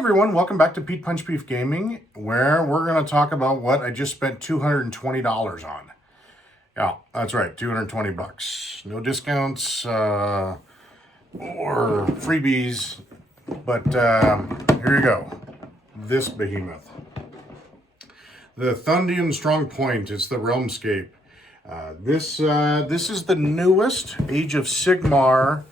everyone, welcome back to Pete Punch Beef Gaming, where we're going to talk about what I just spent $220 on. Yeah, that's right, 220 bucks. No discounts or freebies, but here you go. This behemoth. The Thondian Stronghold. It's the Realmscape. This is the newest Age of Sigmar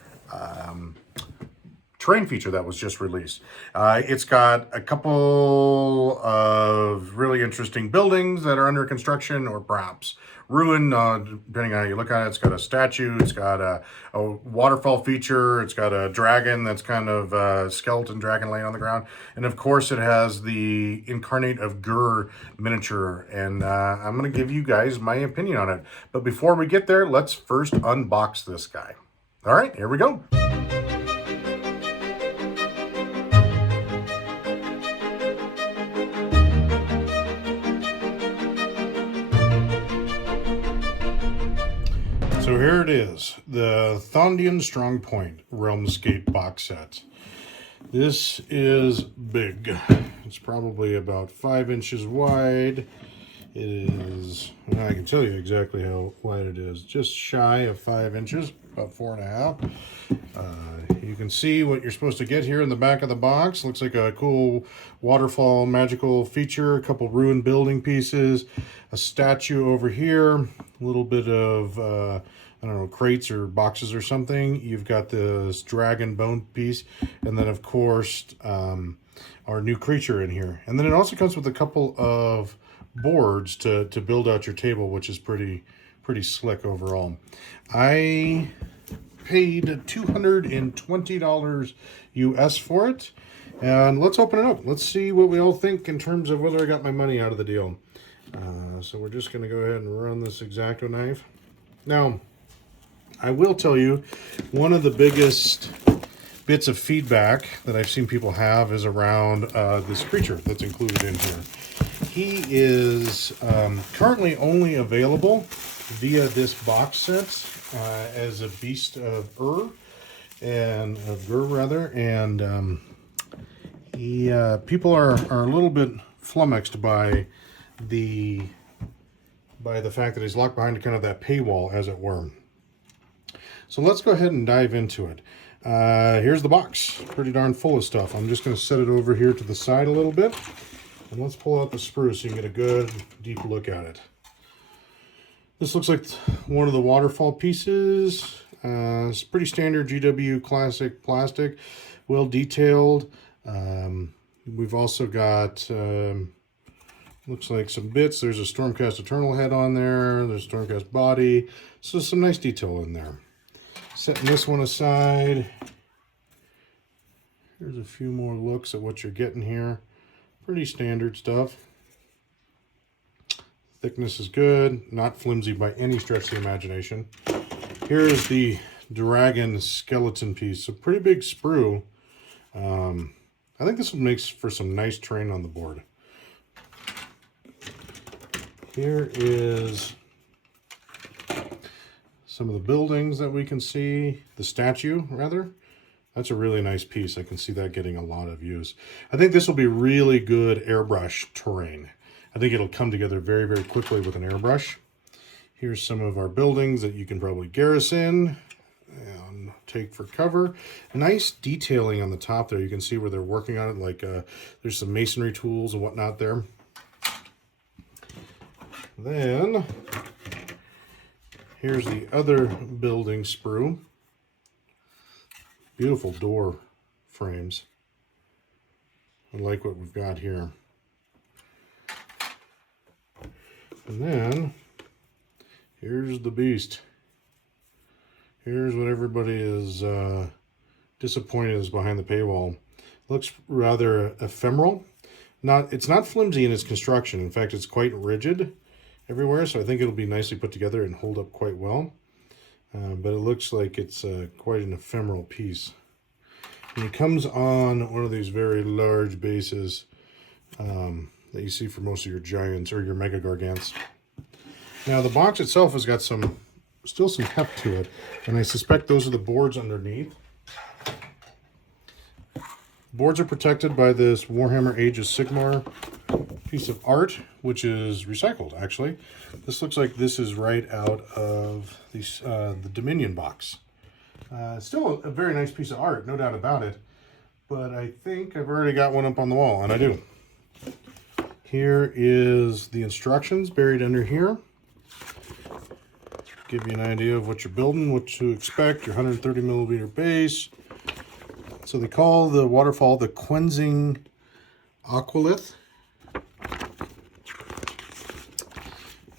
terrain feature that was just released. It's got a couple of really interesting buildings that are under construction or perhaps ruined, depending on how you look at it. It's got a statue, it's got a waterfall feature, it's got a dragon that's kind of a skeleton dragon laying on the ground, and of course it has the Incarnate of Gur miniature, and I'm going to give you guys my opinion on it. But before we get there, let's first unbox this guy. All right, here we go. So here it is, the Thondian Stronghold Realmscape box set. This is big. It's probably about 5 inches wide. It is, I can tell you exactly how wide it is, just shy of 5 inches, about 4.5. You can see what you're supposed to get here in the back of the box. Looks like a cool waterfall magical feature, a couple ruined building pieces, a statue over here, a little bit of I don't know, crates or boxes or something. You've got this dragon bone piece, and then of course our new creature in here. And then it also comes with a couple of boards to build out your table, which is pretty slick overall. I paid $220 US for it, and let's open it up. Let's see what we all think in terms of whether I got my money out of the deal. So we're just going to go ahead and run this X-Acto knife. Now, I will tell you, one of the biggest bits of feedback that I've seen people have is around this creature that's included in here. He is currently only available via this box set as a beast of Gur, and people are a little bit flummoxed by the fact that he's locked behind kind of that paywall, as it were. So let's go ahead and dive into it. Here's the box, pretty darn full of stuff. I'm just going to set it over here to the side a little bit, and let's pull out the sprue so you can get a good deep look at it. This looks like one of the waterfall pieces. It's pretty standard GW classic plastic, well detailed. We've also got looks like some bits. There's a Stormcast Eternal head on there. There's a Stormcast body. So some nice detail in there. Setting this one aside, here's a few more looks at what you're getting here. Pretty standard stuff. Thickness is good, not flimsy by any stretch of the imagination. Here's the dragon skeleton piece, a pretty big sprue. I think this one makes for some nice terrain on the board. Here is some of the buildings that we can see, the statue rather. That's a really nice piece. I can see that getting a lot of use. I think this will be really good airbrush terrain. I think it'll come together very quickly with an airbrush. Here's some of our buildings that you can probably garrison and take for cover. Nice detailing on the top there. You can see where they're working on it, like there's some masonry tools and whatnot there. Then here's the other building sprue. Beautiful door frames. I like what we've got here. And then here's the beast. Here's what everybody is disappointed is behind the paywall. Looks rather ephemeral. It's not flimsy in its construction. In fact, it's quite rigid everywhere, so I think it'll be nicely put together and hold up quite well. But it looks like it's quite an ephemeral piece. And it comes on one of these very large bases that you see for most of your giants or your mega gargants. Now the box itself has got still some heft to it, and I suspect those are the boards underneath. boards are protected by this Warhammer Age of Sigmar piece of art, which is recycled, actually. This looks like this is right out of the Dominion box. Still a very nice piece of art, no doubt about it. But I think I've already got one up on the wall, and I do. Here is the instructions buried under here. Give you an idea of what you're building, what to expect, your 130 millimeter base. So they call the waterfall the Cleansing Aqualith.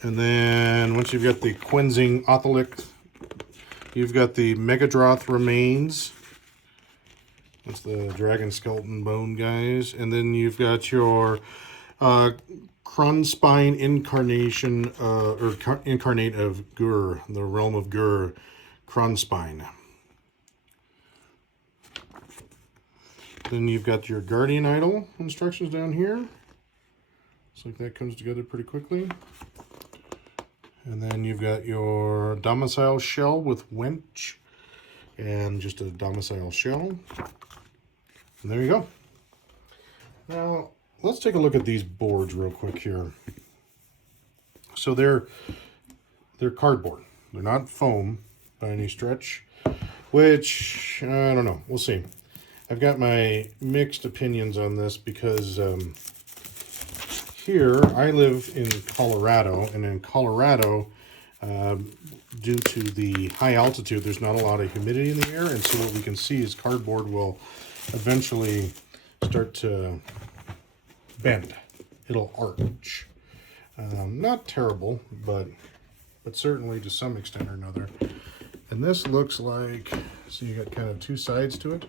And then once you've got the Cleansing Otolith, you've got the Megadroth Remains. That's the dragon skeleton bone guys. And then you've got your Kronspine incarnation, incarnate of Gur, the realm of Gur, Kronspine. Then you've got your Guardian Idol instructions down here. Looks like that comes together pretty quickly. And then you've got your domicile shell with wench and just a domicile shell. And there you go. Now, let's take a look at these boards real quick here. So they're cardboard. They're not foam by any stretch, which, I don't know. We'll see. I've got my mixed opinions on this because here, I live in Colorado, and in Colorado, due to the high altitude, there's not a lot of humidity in the air, and so what we can see is cardboard will eventually start to bend. It'll arch. Not terrible, but certainly to some extent or another. And this looks like, so you got kind of two sides to it.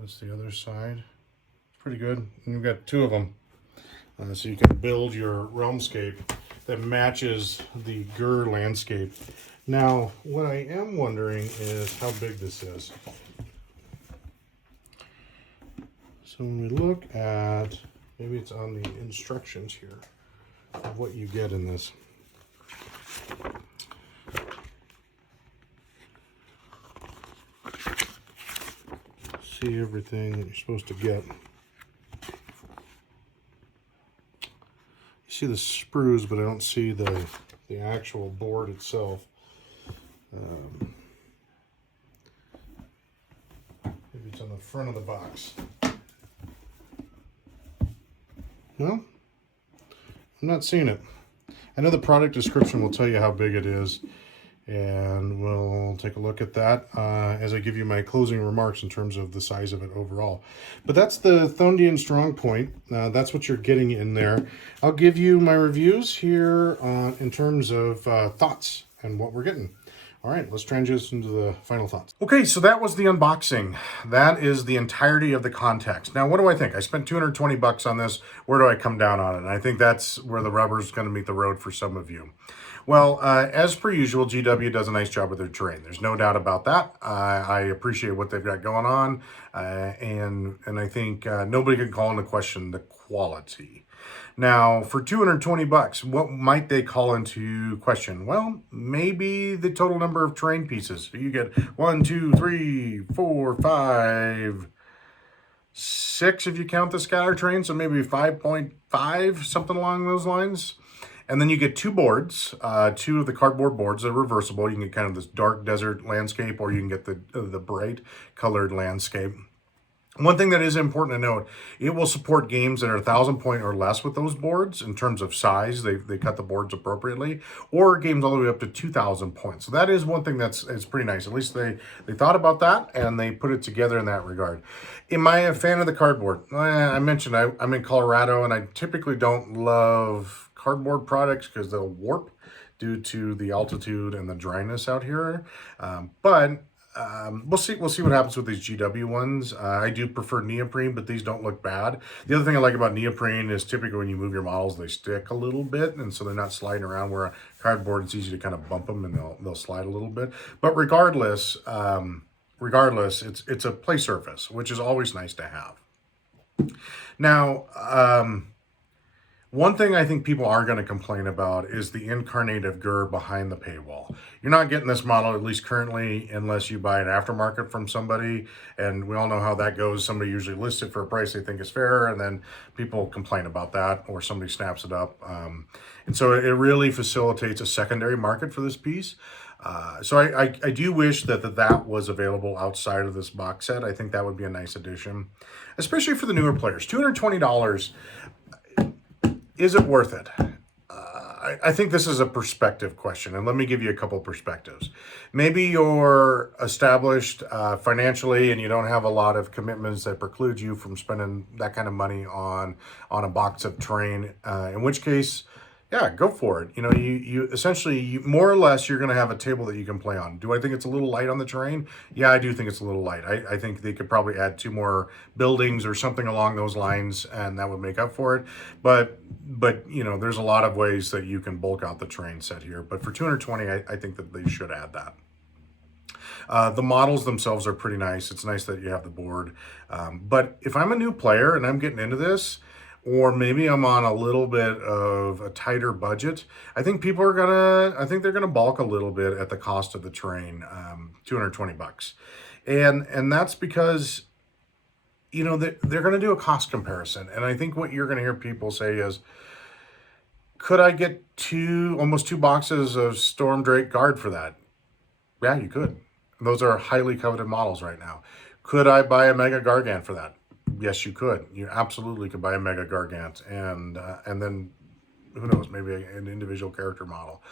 That's the other side. Pretty good. And you've got two of them. So you can build your Realmscape that matches the Gur landscape. Now, what I am wondering is how big this is. So when we look at, maybe it's on the instructions here, of what you get in this. See everything that you're supposed to get. You see the sprues, but I don't see the actual board itself. Maybe it's on the front of the box. No, I'm not seeing it. I know the product description will tell you how big it is, and we'll take a look at that as I give you my closing remarks in terms of the size of it overall. But that's the Thondian Stronghold. That's what you're getting in there. I'll give you my reviews here in terms of thoughts and what we're getting. All right, let's transition to the final thoughts. Okay, so that was the unboxing. That is the entirety of the context. Now, what do I think? I spent 220 bucks on this. Where do I come down on it? And I think that's where the rubber's going to meet the road for some of you. Well, as per usual, GW does a nice job with their terrain. There's no doubt about that. I appreciate what they've got going on, and I think nobody can call into question the quality. Now, for 220 bucks, what might they call into question? Well, maybe the total number of terrain pieces. So you get 1, 2, 3, 4, 5, 6 if you count the scatter terrain, so maybe 5.5, something along those lines. And then you get two boards, two of the cardboard boards that are reversible. You can get kind of this dark desert landscape, or you can get the bright colored landscape. One thing that is important to note, it will support games that are 1,000 point or less with those boards in terms of size. They cut the boards appropriately, or games all the way up to 2,000 points. So that is one thing that's pretty nice. At least they thought about that, and they put it together in that regard. Am I a fan of the cardboard? I mentioned I'm in Colorado, and I typically don't love cardboard products because they'll warp due to the altitude and the dryness out here. We'll see what happens with these GW ones. I do prefer neoprene, but these don't look bad. The other thing I like about neoprene is typically when you move your models, they stick a little bit, and so they're not sliding around, where a cardboard, it's easy to kind of bump them and they'll slide a little bit. But regardless, it's a play surface, which is always nice to have. Now, One thing I think people are going to complain about is the incarnate of Gur behind the paywall. You're not getting this model, at least currently, unless you buy an aftermarket from somebody. And we all know how that goes. Somebody usually lists it for a price they think is fair, and then people complain about that, or somebody snaps it up. And so it really facilitates a secondary market for this piece. So I do wish that was available outside of this box set. I think that would be a nice addition, especially for the newer players. $220. Is it worth it? I think this is a perspective question, and let me give you a couple perspectives. Maybe you're established financially and you don't have a lot of commitments that preclude you from spending that kind of money on a box of terrain, in which case, yeah, go for it. You know, you essentially, more or less, you're going to have a table that you can play on. Do I think it's a little light on the terrain? Yeah, I do think it's a little light. I think they could probably add 2 more buildings or something along those lines, and that would make up for it. But you know, there's a lot of ways that you can bulk out the terrain set here. But for 220, I think that they should add that. The models themselves are pretty nice. It's nice that you have the board. But if I'm a new player and I'm getting into this, or maybe I'm on a little bit of a tighter budget, I think they're gonna balk a little bit at the cost of the terrain, $220. And that's because, you know, they're gonna do a cost comparison. And I think what you're gonna hear people say is, could I get almost two boxes of Storm Drake Guard for that? Yeah, you could. Those are highly coveted models right now. Could I buy a Mega Gargant for that? Yes, you could. You absolutely could buy a Mega Gargant, and then who knows, maybe an individual character model.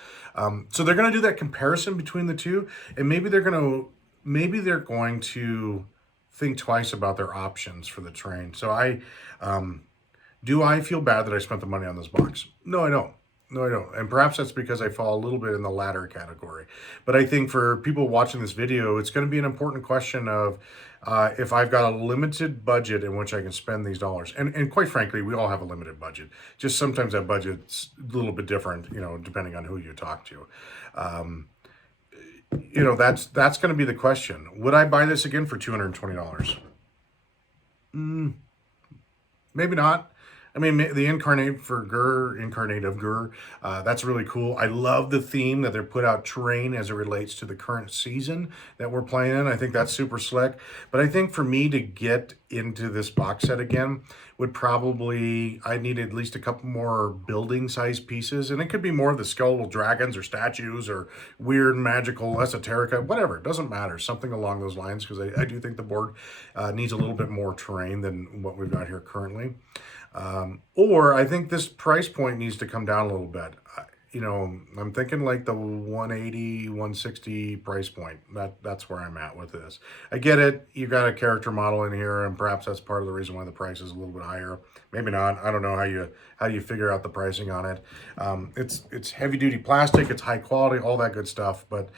So they're going to do that comparison between the two, and maybe they're going to think twice about their options for the terrain. So do I feel bad that I spent the money on this box? No, I don't. No, I don't. And perhaps that's because I fall a little bit in the latter category. But I think for people watching this video, it's going to be an important question of if I've got a limited budget in which I can spend these dollars. And quite frankly, we all have a limited budget. Just sometimes that budget's a little bit different, you know, depending on who you talk to. You know, that's going to be the question. Would I buy this again for $220? Maybe not. I mean, the incarnate of Gur, that's really cool. I love the theme that they're put out terrain as it relates to the current season that we're playing in. I think that's super slick. But I think for me to get into this box set again I need at least a couple more building size pieces. And it could be more of the skeletal dragons or statues or weird magical esoterica, whatever. It doesn't matter. Something along those lines, because I do think the board needs a little bit more terrain than what we've got here currently. Or I think this price point needs to come down a little bit. You know, I'm thinking like the 180, 160 price point. That's where I'm at with this. I get it. You got a character model in here, and perhaps that's part of the reason why the price is a little bit higher. Maybe not. I don't know how you figure out the pricing on it. It's heavy duty plastic. It's high quality. All that good stuff. But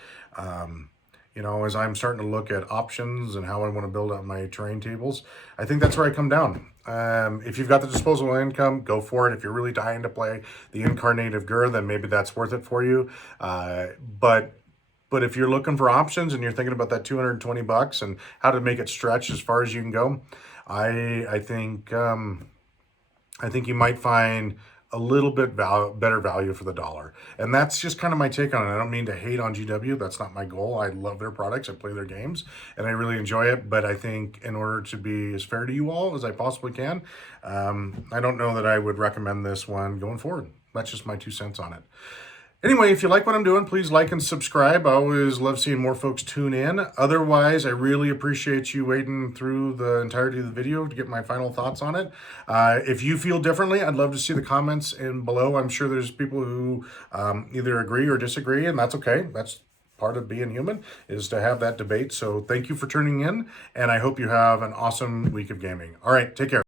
you know, as I'm starting to look at options and how I want to build out my terrain tables, I think that's where I come down. If you've got the disposable income, go for it. If you're really dying to play the incarnate of Gur, then maybe that's worth it for you. But if you're looking for options and you're thinking about that $220 and how to make it stretch as far as you can go, I think you might find a little bit better value for the dollar. And that's just kind of my take on it. I don't mean to hate on GW. That's not my goal. I love their products. I play their games and I really enjoy it. But I think in order to be as fair to you all as I possibly can, I don't know that I would recommend this one going forward. That's just my 2 cents on it. Anyway, if you like what I'm doing, please like and subscribe. I always love seeing more folks tune in. Otherwise, I really appreciate you waiting through the entirety of the video to get my final thoughts on it. If you feel differently, I'd love to see the comments in below. I'm sure there's people who either agree or disagree, and that's okay. That's part of being human, is to have that debate. So thank you for tuning in, and I hope you have an awesome week of gaming. All right, take care.